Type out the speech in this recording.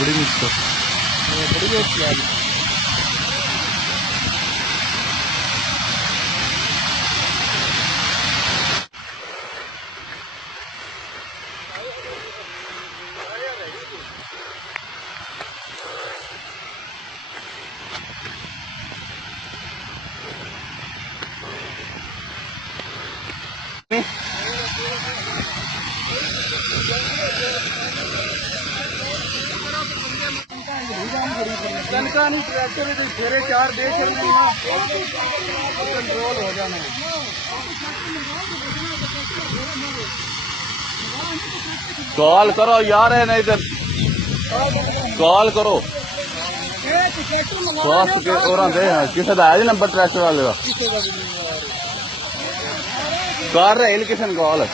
बड़ी मुश्किल कनका नहीं ट्रैक्टर फेरे 4 दे कंट्रोल हो जाना कॉल करो यार है नहीं तो कॉल करो स्वास्थ्य के और किसी का है नंबर ट्रैक्टर वाले का कर रहे किसी कॉल